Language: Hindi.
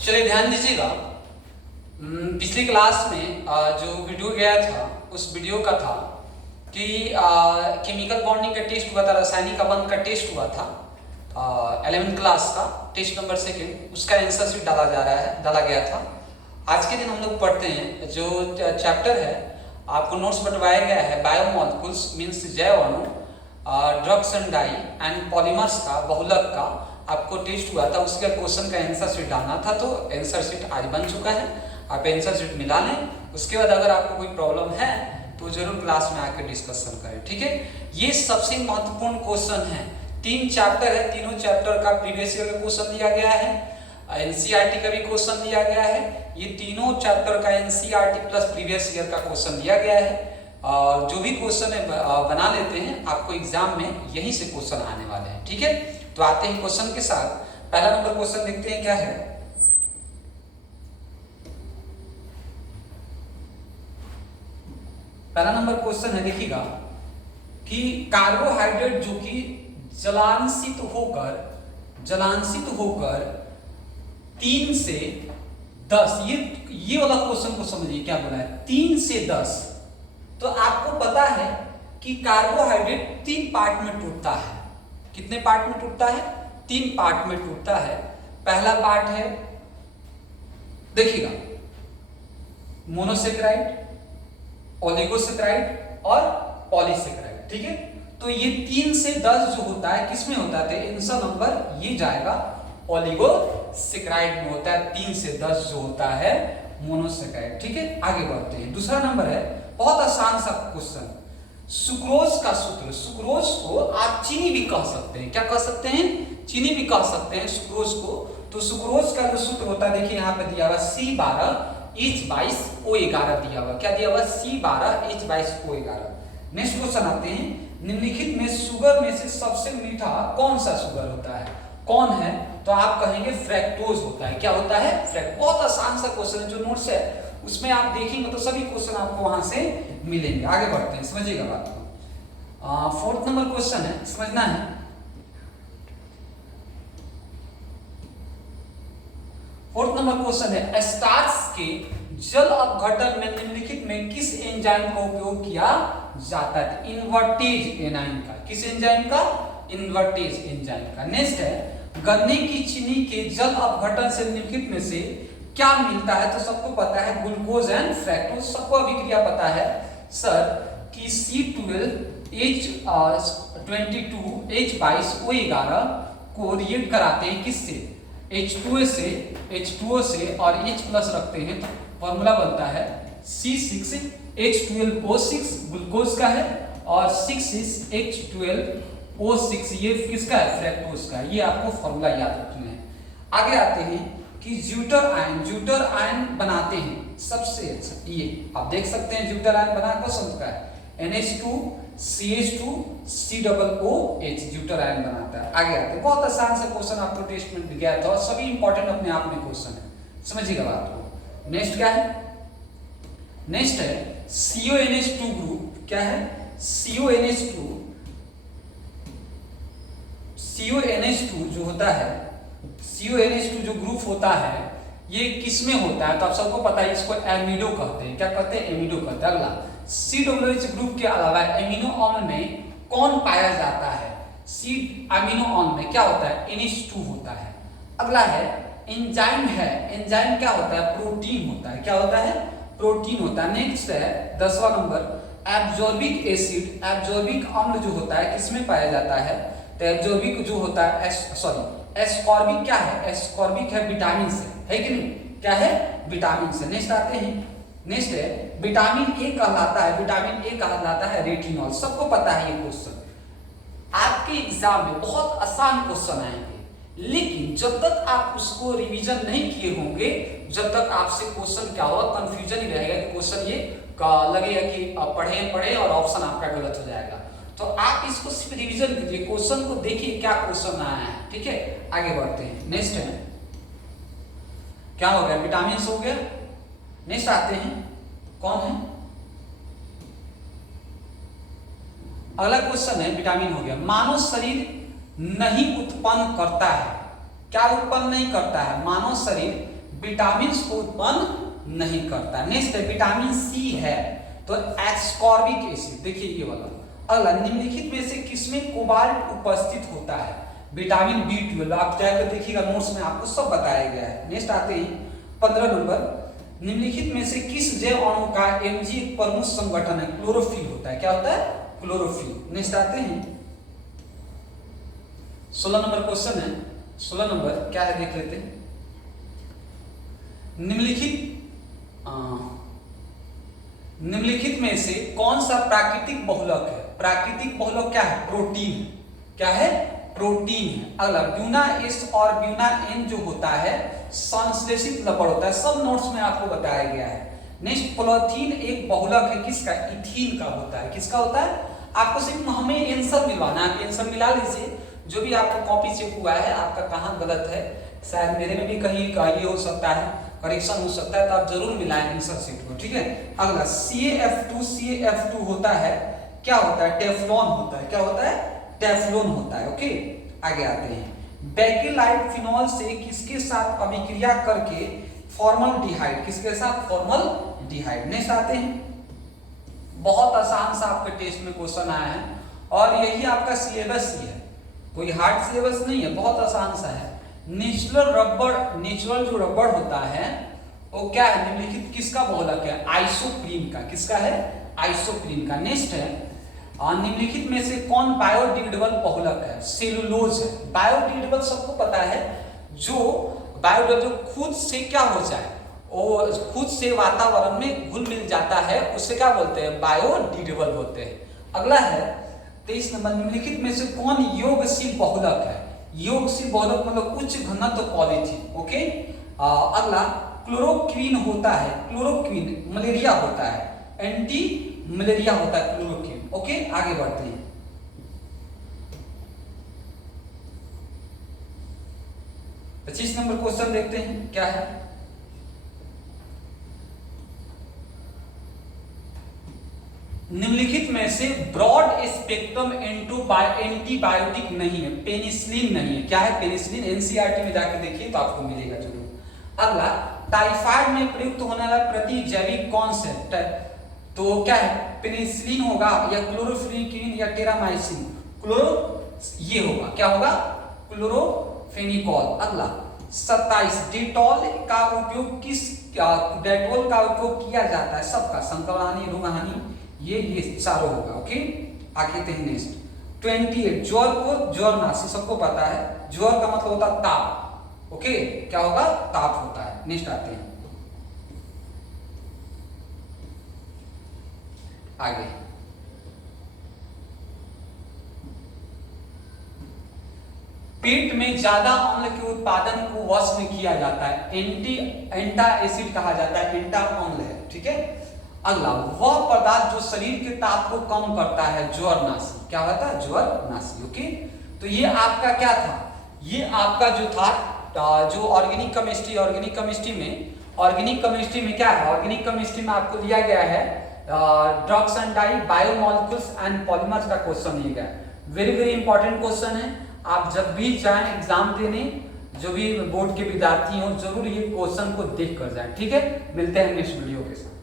चलिए ध्यान दीजिएगा। पिछली क्लास में जो वीडियो गया था उस वीडियो का था कि केमिकल बॉन्डिंग का टेस्ट हुआ था, रासायनिक अबंध का टेस्ट हुआ था 11th क्लास का टेस्ट नंबर 2, उसका आंसर शीट डाला गया था। आज के दिन हम लोग पढ़ते हैं जो चैप्टर है, आपको नोट्स बंटवाया गया है बायोमॉलिक्यूल्स मीन्स जैव अणु, drugs and dye and polymers का, बहुलक का आपको टेस्ट हुआ था, उसका क्वेश्चन का आंसर शीट डालना था। तो आंसर शीट आज बन चुका है, आप आंसर शीट मिला लें। उसके बाद अगर आपको कोई प्रॉब्लम है तो जरूर क्लास में आकर डिस्कशन करें, ठीक है। ये सबसे महत्वपूर्ण क्वेश्चन है। 3 चैप्टर है, तीनों चैप्टर का प्रीवियस ईयर का क्वेश्चन दिया गया है, एनसीईआरटी का भी क्वेश्चन दिया गया है। ये तीनों चैप्टर का एनसीईआरटी प्लस प्रीवियस ईयर का क्वेश्चन दिया गया है। जो भी क्वेश्चन है बना लेते हैं, आपको एग्जाम में यहीं से क्वेश्चन आने वाले हैं, ठीक है। तो आते हैं क्वेश्चन के साथ। पहला नंबर क्वेश्चन देखते हैं क्या है। पहला नंबर क्वेश्चन है, देखिएगा कि कार्बोहाइड्रेट जो कि जलांशित होकर 3 से 10, ये वाला क्वेश्चन को समझिए क्या बोला है, 3 से 10। तो आपको पता है कि कार्बोहाइड्रेट 3 पार्ट में टूटता है। कितने पार्ट में टूटता है? 3 पार्ट में टूटता है। पहला पार्ट है, देखिएगा, मोनोसेक्राइड, ओलिगोसेक्राइड और पॉलीसेक्राइड, ठीक है। तो ये 3 से 10 जो होता है किसमें होता है? आंसर नंबर ये जाएगा ओलिगोसेक्राइड में होता है। 3 से 10 जो होता है मोनोसेक्राइड, ठीक है। आगे बढ़ते हैं। दूसरा नंबर है, बहुत आसान सा क्वेश्चन, सुक्रोज का सूत्र। सुक्रोज को आप चीनी भी कह सकते हैं। क्या कह सकते हैं? चीनी भी कह सकते हैं सुक्रोज को। तो सुक्रोज का जो सूत्र होता है, देखिए यहाँ पे दिया हुआ C12H22O11 दिया हुआ। क्या दिया हुआ? C12H22O11। नेक्स्ट क्वेश्चन आते हैं, निम्नलिखित में शुगर में से सबसे मीठा कौन सा शुगर होता है? कौन है? तो आप कहेंगे फ्रैक्टोज होता है। क्या होता है? बहुत आसान सा क्वेश्चन है। जो नोट्स है उसमें आप देखेंगे तो सभी क्वेश्चन आपको वहां से मिलेंगे। आगे बढ़ते हैं, समझिएगा बात को। 4th नंबर क्वेश्चन है, समझना है। 4th नंबर क्वेश्चन है, स्टार्च के जल अपघटन में निम्नलिखित में किस एंजाइम का उपयोग किया जाता है? इन्वर्टेज एनाइन का। किस एंजाइम का? इन्वर्टेज एंजाइम का। नेक्स्ट है, गन्ने की चीनी के जल अपघटन से निम्नलिखित में से क्या मिलता है? तो सबको पता है ग्लूकोज एंड फ्रैक्टोज। सबको अभिक्रिया पता है सर कि C12H22H22O11 को रिएक्ट कराते हैं किससे? H2O से और H प्लस रखते हैं तो फॉर्मूला बनता है C6H12O6 ग्लूकोज का है और 6H12O6 ये किसका है? फ्रैक्टोज का। ये आपको फॉर्मूला याद रखना है। आगे आते हैं कि ज्यूटर आयन बनाते हैं सबसे अच्छा। ये आप देख सकते हैं ज्यूटर आयन बना कौन सा है? NH2 CH2 COOH zwitter ion बनाता है। आगे आते हैं, बहुत आसान सा क्वेश्चन आपको टेस्ट में गया था और सभी इंपॉर्टेंट अपने आप में क्वेश्चन है, समझिएगा बात को। नेक्स्ट क्या है? नेक्स्ट है CONH2 ग्रुप। क्या है? CONH2 जो होता है, CONH2 जो ग्रुप होता है ये किसमें होता है? तो आप सबको पता है, इसको एमिडो कहते हैं। क्या कहते हैं? एमिडो कहते हैं। अगला, COOH ग्रुप के अलावा एमिनो अम्ल में कौन पाया जाता है? अमीनो अम्ल में क्या होता है? NH2 होता है। अगला है एंजाइम है। एंजाइम क्या होता है? प्रोटीन होता है। क्या होता है? प्रोटीन होता है। नेक्स्ट है 10वां नंबर, एब्जॉर्बिक एसिड, एब्जॉर्बिक अम्ल जो होता है किसमें पाया जाता है? तो एब्जॉर्बिक जो होता है एस्कॉर्बिक क्या है? एस्कॉर्बिक है विटामिन से, है कि नहीं? क्या है? विटामिन से। नेक्स्ट आते हैं, नेक्स्ट है विटामिन ए कहलाता है। विटामिन ए कहलाता है रेटिनॉल। सबको पता है ये क्वेश्चन। आपके एग्जाम में बहुत आसान क्वेश्चन आएंगे, लेकिन जब तक आप उसको रिवीजन नहीं किए होंगे, जब तक आपसे क्वेश्चन क्या होगा, कंफ्यूजन ही रहेगा कि क्वेश्चन ये लगेगा कि पढ़े और ऑप्शन आपका गलत हो जाएगा। तो आप इसको सिर्फ रिवीजन कीजिए, क्वेश्चन को देखिए क्या क्वेश्चन आया है, ठीक है। आगे बढ़ते हैं। नेक्स्ट है क्या हो गया? विटामिन हो गया। नेक्स्ट आते हैं, कौन है? अगला क्वेश्चन है, विटामिन हो गया। मानव शरीर नहीं उत्पन्न करता है। क्या उत्पन्न नहीं करता है? मानव शरीर विटामिन को उत्पन्न नहीं करता। नेक्स्ट है विटामिन सी है तो एस्कॉर्बिक एसिड, देखिए ये वाला। अगला, निम्नलिखित में से किसमें कोबाल्ट उपस्थित होता है? विटामिन B12, आप जाकर देखिएगा नोट्स में आपको सब बताया गया है। नेक्स्ट आते हैं 15 नंबर, निम्नलिखित में से किस जैव अणु का Mg एक प्रमुख संगठन है? क्लोरोफिल होता है। क्या होता है? क्लोरोफिल। नेक्स्ट आते हैं 16 नंबर क्वेश्चन है। 16 नंबर क्या है देख लेते हैं। निम्नलिखित में से कौन सा प्राकृतिक बहुलक है? प्राकृतिक बहुलक क्या है? प्रोटीन। क्या है? प्रोटीन है। अगला, ब्यूना एस और ब्यूना एन जो होता है संश्लेषित लवण होता है, सब नोट्स में आपको बताया गया है। नेक्स्ट, पोलिथीन एक बहुलक है किसका? इथीन का होता है। किसका होता है? आपको सिर्फ हमें आंसर मिलवाना है, आंसर मिला लीजिए। जो भी आपको कॉपी चेक हुआ है आपका कहाँ गलत है, शायद मेरे में भी कहीं ये हो सकता है, करेक्शन हो सकता है, तो आप जरूर मिलाएं आंसर शीट को, ठीक है। अगला, CaF2 होता है, क्या होता है? टेफ्लॉन होता है। क्या होता है? टेफ्लॉन होता है। ओके, आगे आते हैं। बेकेलाइट फिनॉल से किसके साथ अभिक्रिया करके फॉर्मल्डिहाइड, किसके साथ? फॉर्मल्डिहाइड। नेक्स्ट आते हैं, बहुत आसान सा आपके टेस्ट में क्वेश्चन आया है और यही आपका सिलेबस ही है, कोई हार्ड सिलेबस नहीं है, बहुत आसान सा है। नेचुरल जो रबड़ होता है वो क्या है? निम्नलिखित किसका बहुलक है? आइसोप्रीन का। किसका है? आइसोप्रीन का। नेक्स्ट है, निम्नलिखित में से कौन बायोडिग्रेडेबल बहुलक है? सेलुलोज है। बायोडिग्रेडेबल सबको पता है, जो बायोडिग्रेडेबल खुद से क्या हो जाए, वो खुद से वातावरण में घुल मिल जाता है, उससे क्या बोलते हैं? बायोडिग्रेडेबल बोलते हैं। अगला है 23 नंबर, निम्नलिखित में से कौन योगशील बहुलक है? योगशील बहुलक मतलब उच्च घनत्व पॉलीथीन। ओके, अगला, क्लोरोक्वीन होता है। क्लोरोक्वीन मलेरिया होता है, एंटी मलेरिया होता है क्लोरोक्वीन। ओके, आगे बढ़ते हैं। पच्चीस नंबर क्वेश्चन देखते हैं क्या है। निम्नलिखित में से ब्रॉड स्पेक्ट्रम एंटीबायोटिक नहीं है, पेनिसिलिन नहीं है। क्या है? पेनिसिलिन। एनसीईआरटी में जाकर देखिए तो आपको मिलेगा जरूर। अगला, टाइफाइड में प्रयुक्त होने वाला प्रति जैविक कौन से? तो क्या है? पेनिसिलिन होगा या क्लोरोफेनिकोल या टेरामाइसिन? ये होगा, क्या होगा? क्लोरोफेनिकोल। अगला 27, डेटॉल का उपयोग किया जाता है? सबका, संकलहानी, रोगहानी, ये चारों होगा। ओके, आगे हैं नेक्स्ट 28, ज्वर को ज्वरनाशी सबको पता है, ज्वर का मतलब होता है ताप। ओके, क्या होगा? ताप होता है। नेक्स्ट आते हैं आगे। पेट में ज्यादा अम्ल के उत्पादन को वश में किया जाता है, एंटा एसिड कहा जाता है, एंटा अम्ल है, ठीक है। अगला, वह पदार्थ जो शरीर के ताप को कम करता है, ज्वरनाशी। क्या होता है? ज्वरनाशी। ओके, तो ये आपका क्या था? ये आपका जो था जो ऑर्गेनिक केमिस्ट्री में क्या है? ऑर्गेनिक केमिस्ट्री में आपको दिया गया है drugs and dye, biomolecules and polymers का क्वेश्चन दिया गया है। वेरी वेरी इंपॉर्टेंट क्वेश्चन है। आप जब भी जाएं एग्जाम देने, जो भी बोर्ड के विद्यार्थी हो, जरूर ये क्वेश्चन को देख कर जाएं, ठीक है। मिलते हैं नेक्स्ट वीडियो के साथ।